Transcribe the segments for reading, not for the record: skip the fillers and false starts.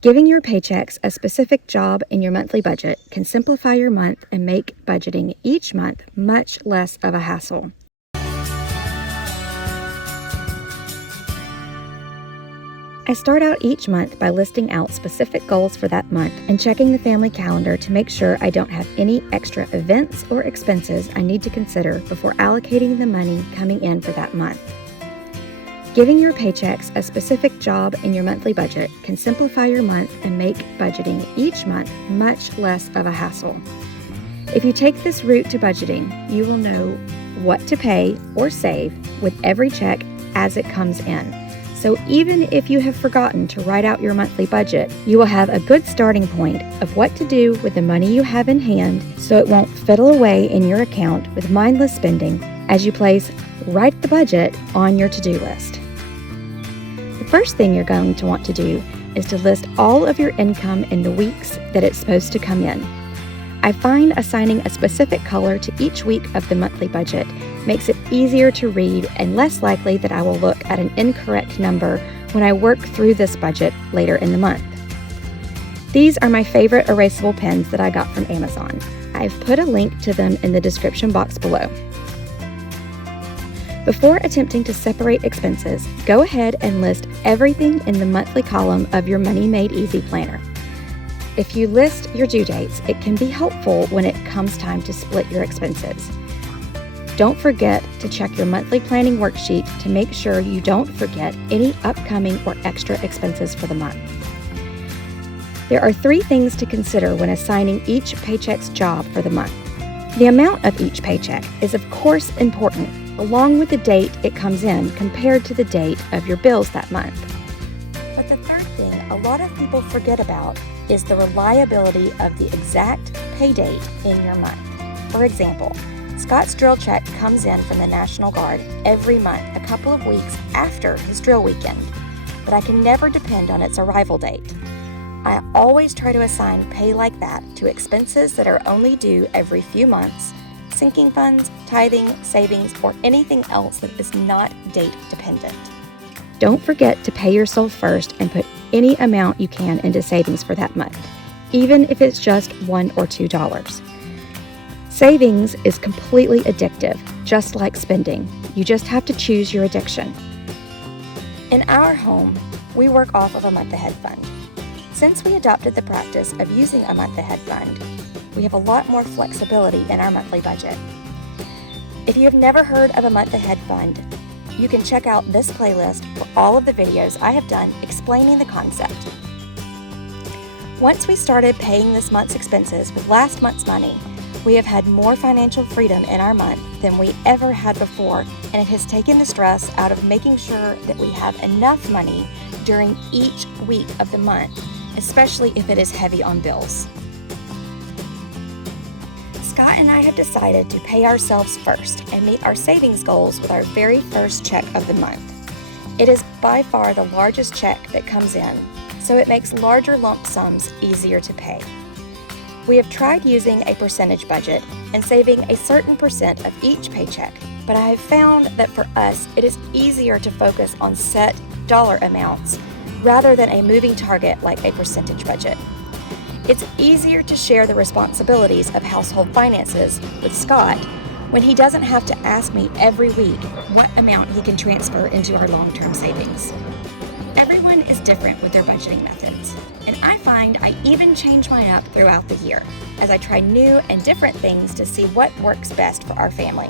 Giving your paychecks a specific job in your monthly budget can simplify your month and make budgeting each month much less of a hassle. I start out each month by listing out specific goals for that month and checking the family calendar to make sure I don't have any extra events or expenses I need to consider before allocating the money coming in for that month. Giving your paychecks a specific job in your monthly budget can simplify your month and make budgeting each month much less of a hassle. If you take this route to budgeting, you will know what to pay or save with every check as it comes in. So even if you have forgotten to write out your monthly budget, you will have a good starting point of what to do with the money you have in hand so it won't fiddle away in your account with mindless spending as you place Write the Budget on your to-do list. The first thing you're going to want to do is to list all of your income in the weeks that it's supposed to come in. I find assigning a specific color to each week of the monthly budget makes it easier to read and less likely that I will look at an incorrect number when I work through this budget later in the month. These are my favorite erasable pens that I got from Amazon. I've put a link to them in the description box below. Before attempting to separate expenses, go ahead and list everything in the monthly column of your Money Made Easy planner. If you list your due dates, it can be helpful when it comes time to split your expenses. Don't forget to check your monthly planning worksheet to make sure you don't forget any upcoming or extra expenses for the month. There are 3 things to consider when assigning each paycheck's job for the month. The amount of each paycheck is of course important, along with the date it comes in compared to the date of your bills that month. But the third thing a lot of people forget about is the reliability of the exact pay date in your month. For example, Scott's drill check comes in from the National Guard every month a couple of weeks after his drill weekend, but I can never depend on its arrival date. I always try to assign pay like that to expenses that are only due every few months, sinking funds, tithing, savings, or anything else that is not date dependent. Don't forget to pay yourself first and put any amount you can into savings for that month, even if it's just $1 or $2. Savings is completely addictive, just like spending. You just have to choose your addiction. In our home, we work off of a month-ahead fund. Since we adopted the practice of using a month-ahead fund, we have a lot more flexibility in our monthly budget. If you have never heard of a month-ahead fund, you can check out this playlist for all of the videos I have done explaining the concept. Once we started paying this month's expenses with last month's money, we have had more financial freedom in our month than we ever had before, and it has taken the stress out of making sure that we have enough money during each week of the month, especially if it is heavy on bills. Scott and I have decided to pay ourselves first and meet our savings goals with our very first check of the month. It is by far the largest check that comes in, so it makes larger lump sums easier to pay. We have tried using a percentage budget and saving a certain percent of each paycheck, but I have found that for us it is easier to focus on set dollar amounts rather than a moving target like a percentage budget. It's easier to share the responsibilities of household finances with Scott when he doesn't have to ask me every week what amount he can transfer into our long-term savings. Everyone is different with their budgeting methods, and I find I even change mine up throughout the year as I try new and different things to see what works best for our family.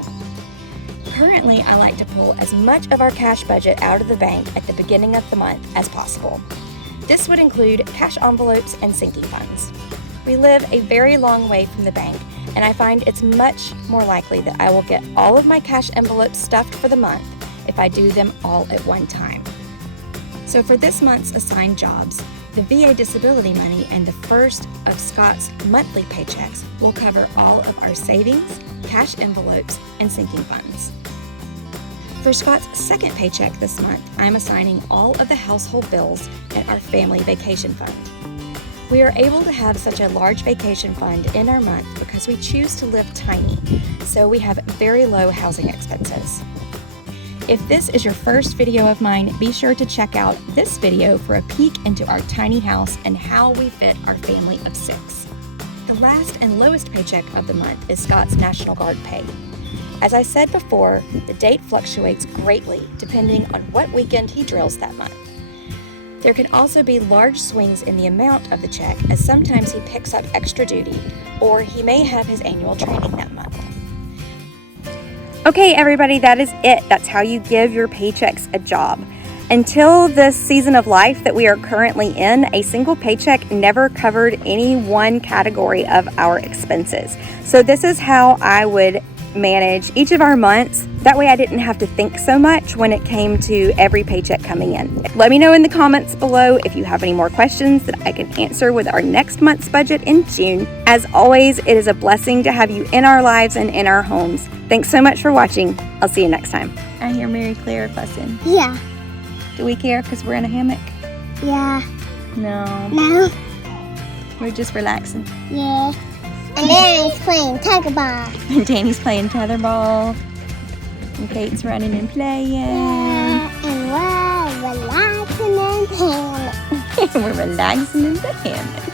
Currently, I like to pull as much of our cash budget out of the bank at the beginning of the month as possible. This would include cash envelopes and sinking funds. We live a very long way from the bank, and I find it's much more likely that I will get all of my cash envelopes stuffed for the month if I do them all at one time. So for this month's assigned jobs, the VA disability money and the first of Scott's monthly paychecks will cover all of our savings, cash envelopes, and sinking funds. For Scott's second paycheck this month, I'm assigning all of the household bills at our family vacation fund. We are able to have such a large vacation fund in our month because we choose to live tiny, so we have very low housing expenses. If this is your first video of mine, be sure to check out this video for a peek into our tiny house and how we fit our family of 6. The last and lowest paycheck of the month is Scott's National Guard pay. As I said before, the date fluctuates greatly depending on what weekend he drills that month. There can also be large swings in the amount of the check, as sometimes he picks up extra duty or he may have his annual training that month. Okay, everybody, that is it. That's how you give your paychecks a job. Until this season of life that we are currently in, a single paycheck never covered any one category of our expenses. So this is how I would manage each of our months. That way I didn't have to think so much when it came to every paycheck coming in. Let me know in the comments below if you have any more questions that I can answer with our next month's budget in June. As always, it is a blessing to have you in our lives and in our homes. Thanks so much for watching. I'll see you next time. I hear Mary Claire fussing. Yeah. Do we care because we're in a hammock? Yeah. No. No. We're just relaxing. Yeah. And Danny's playing tug-of-ball. And Danny's playing tetherball. And Kate's running and playing. Yeah. And we're relaxing in the hammock. We're relaxing in the hammock.